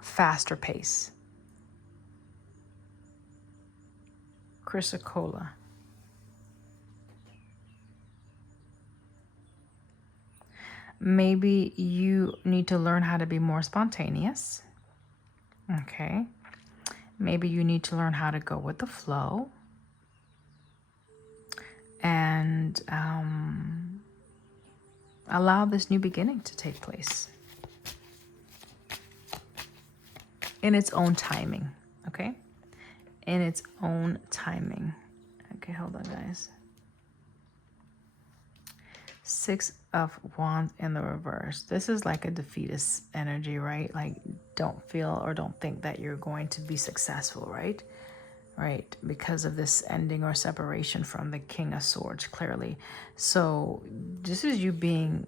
Faster pace. Chrysocolla. Maybe you need to learn how to be more spontaneous. Okay. Maybe you need to learn how to go with the flow. and allow this new beginning to take place in its own timing, okay? In its own timing. Okay, hold on, guys. Six of Wands in the reverse. This is like a defeatist energy, right? Like, don't feel or don't think that you're going to be successful, right? Right, because of this ending or separation from the King of Swords, clearly. So this is you being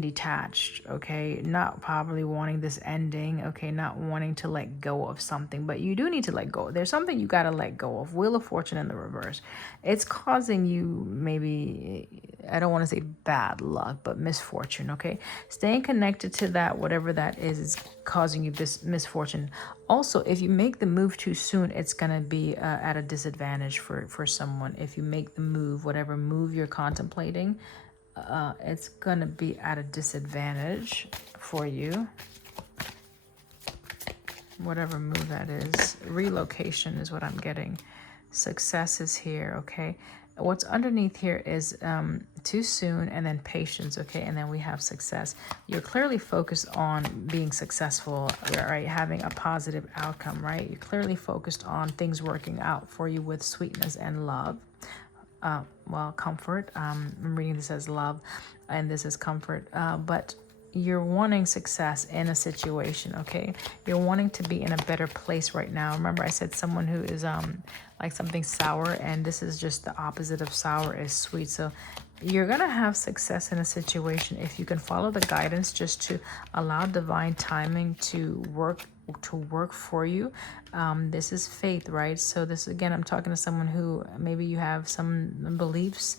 detached, okay? Not probably wanting this ending, okay? Not wanting to let go of something, but you do need to let go. There's something you got to let go of. Wheel of Fortune in the reverse. It's causing you maybe, I don't want to say bad luck, but misfortune, okay? Staying connected to that, whatever that is causing you this misfortune. Also, if you make the move too soon, it's going to be at a disadvantage for someone. If you make the move, whatever move you're contemplating, it's going to be at a disadvantage for you. Whatever move that is. Relocation is what I'm getting. Success is here, okay? What's underneath here is too soon, and then patience, okay? And then we have success. You're clearly focused on being successful, right? Having a positive outcome, right? You're clearly focused on things working out for you with sweetness and love. Well, comfort. I'm reading this as love, and this is comfort. But you're wanting success in a situation, okay? You're wanting to be in a better place right now. Remember, I said someone who is like something sour, and this is just the opposite of sour is sweet. So you're gonna have success in a situation if you can follow the guidance, just to allow divine timing to work for you. This is faith, right? So this, again, I'm talking to someone who maybe you have some beliefs,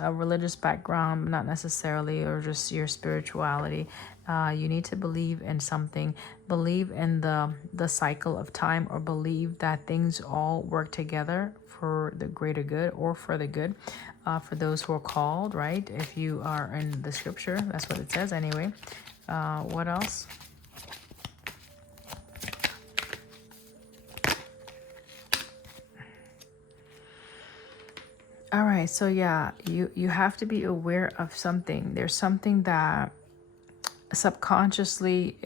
a religious background, not necessarily, or just your spirituality. You need to believe in something, believe in the cycle of time, or believe that things all work together for the greater good or for the good, for those who are called, right? If you are in the scripture, that's what it says anyway. What else? All right, so yeah, you have to be aware of something. There's something that subconsciously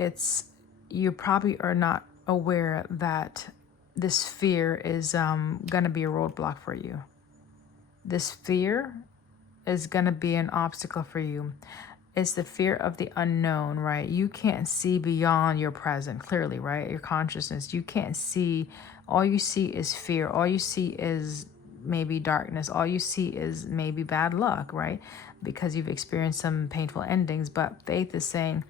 you probably are not aware that this fear is gonna be a roadblock for you. This fear is gonna be an obstacle for you. It's the fear of the unknown, right? You can't see beyond your present clearly, right? Your consciousness, you can't see. All you see is fear. All you see is maybe darkness. All you see is maybe bad luck, right? Because you've experienced some painful endings. But faith is saying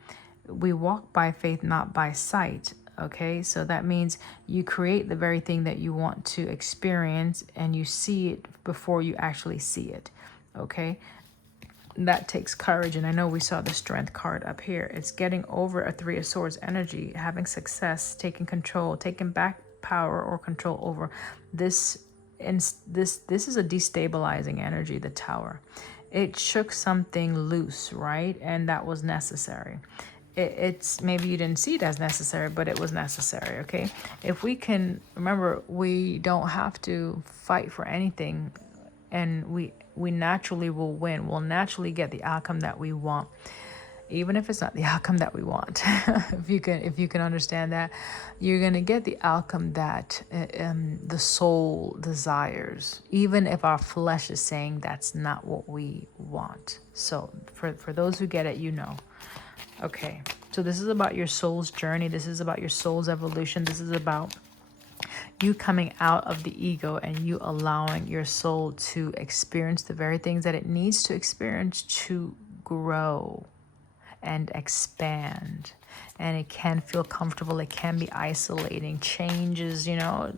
we walk by faith, not by sight. Okay, so that means you create the very thing that you want to experience, and you see it before you actually see it. Okay, that takes courage. And I know we saw the Strength card up here. It's getting over a Three of Swords energy, having success, taking control, taking back power or control over this. And this is a destabilizing energy, the Tower. It shook something loose, right? And that was necessary. It's maybe you didn't see it as necessary, but it was necessary. Okay, if we can remember, we don't have to fight for anything, and we naturally will win. We'll naturally get the outcome that we want, even if it's not the outcome that we want. if you can understand that, you're gonna get the outcome that the soul desires, even if our flesh is saying that's not what we want. So for those who get it, you know. Okay, so this is about your soul's journey. This is about your soul's evolution. This is about you coming out of the ego and you allowing your soul to experience the very things that it needs to experience to grow and expand. And it can feel comfortable. It can be isolating. Changes,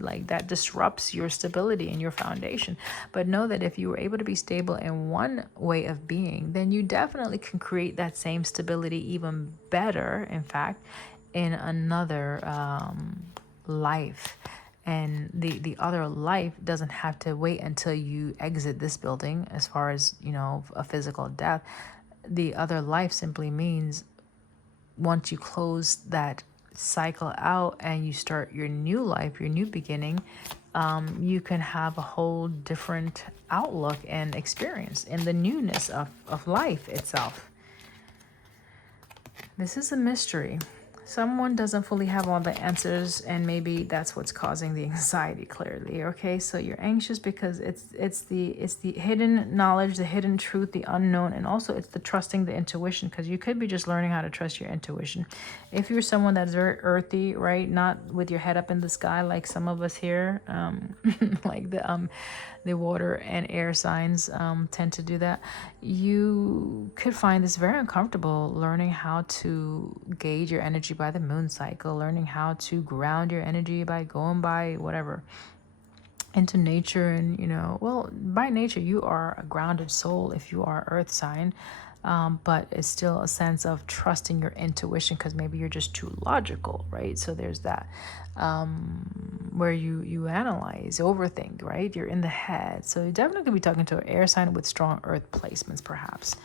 like that disrupts your stability and your foundation. But know that if you were able to be stable in one way of being, then you definitely can create that same stability even better, in fact, in another life. And the other life doesn't have to wait until you exit this building, as far as, a physical death. The other life simply means once you close that cycle out and you start your new life, your new beginning, you can have a whole different outlook and experience in the newness of life itself. This is a mystery. Someone doesn't fully have all the answers, and maybe that's what's causing the anxiety, clearly. Okay, so you're anxious because it's the hidden knowledge, the hidden truth, the unknown, and also it's the trusting the intuition, because you could be just learning how to trust your intuition. If you're someone that's very earthy, right, not with your head up in the sky like some of us here, like the water and air signs tend to do that, you could find this very uncomfortable learning how to gauge your energy by the moon cycle, learning how to ground your energy by going by whatever into nature. And well, by nature you are a grounded soul if you are earth sign, but it's still a sense of trusting your intuition, because maybe you're just too logical, right? So there's that, where you analyze, overthink, right? You're in the head. So you're definitely gonna be talking to an air sign with strong earth placements, perhaps.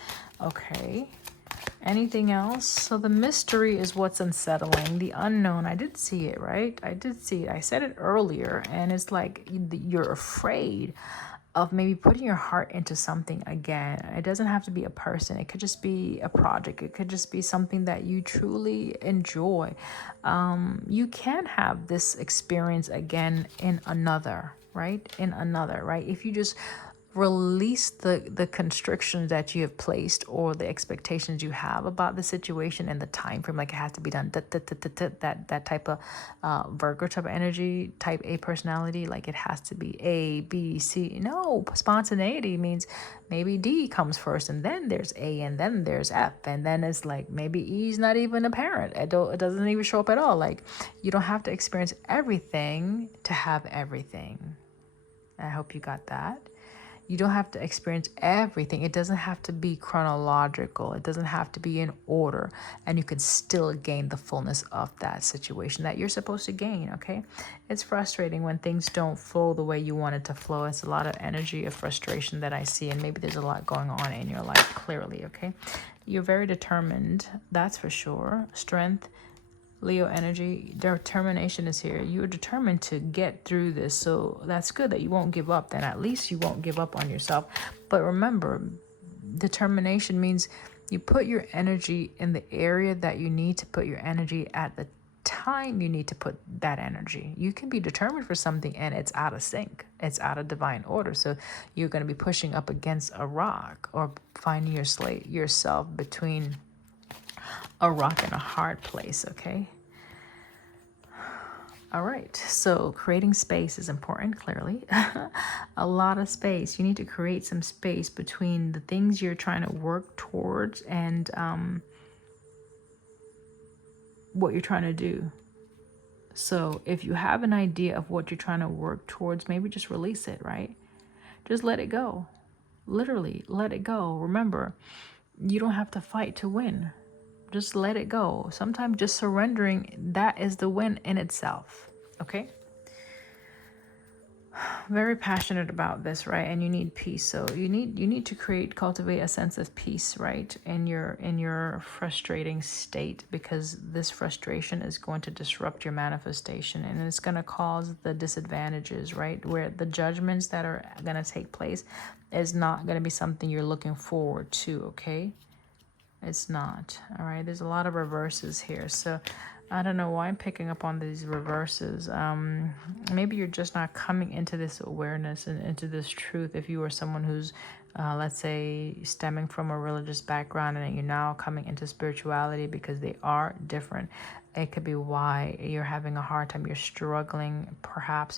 Okay. Anything else? So the mystery is what's unsettling, the unknown. I did see it, right? I did see it. I said it earlier, and it's like you're afraid of maybe putting your heart into something again. It doesn't have to be a person. It could just be a project. It could just be something that you truly enjoy. You can have this experience again in another, right? In another, right? If you just release the constrictions that you have placed, or the expectations you have about the situation and the time frame, like it has to be done, that type of Virgo type of energy, type A personality, like it has to be A, B, C. No, spontaneity means maybe D comes first, and then there's A, and then there's F, and then it's like maybe E's not even apparent. It doesn't even show up at all. Like, you don't have to experience everything to have everything. I hope you got that. You don't have to experience everything. It doesn't have to be chronological. It doesn't have to be in order. And you can still gain the fullness of that situation that you're supposed to gain, okay? It's frustrating when things don't flow the way you want it to flow. It's a lot of energy of frustration that I see, and maybe there's a lot going on in your life, clearly, okay? You're very determined, that's for sure. Strength, Leo energy, determination is here. You're determined to get through this. So that's good that you won't give up. Then at least you won't give up on yourself. But remember, determination means you put your energy in the area that you need to put your energy at the time you need to put that energy. You can be determined for something and it's out of sync. It's out of divine order. So you're going to be pushing up against a rock, or finding yourself between a rock and a hard place, okay? All right, so creating space is important, clearly. A lot of space. You need to create some space between the things you're trying to work towards and what you're trying to do. So if you have an idea of what you're trying to work towards, maybe just release it, right? Just let it go. Literally, let it go. Remember, you don't have to fight to win. Just let it go. Sometimes just surrendering, that is the win in itself. Okay? Very passionate about this, right? And you need peace. So you need to cultivate a sense of peace, right? In your frustrating state, because this frustration is going to disrupt your manifestation, and it's going to cause the disadvantages, right? Where the judgments that are going to take place is not going to be something you're looking forward to, okay? It's not. All right, there's a lot of reverses here, so I don't know why I'm picking up on these reverses. Maybe you're just not coming into this awareness and into this truth. If you are someone who's let's say stemming from a religious background, and you're now coming into spirituality, because they are different. It could be why you're having a hard time, you're struggling perhaps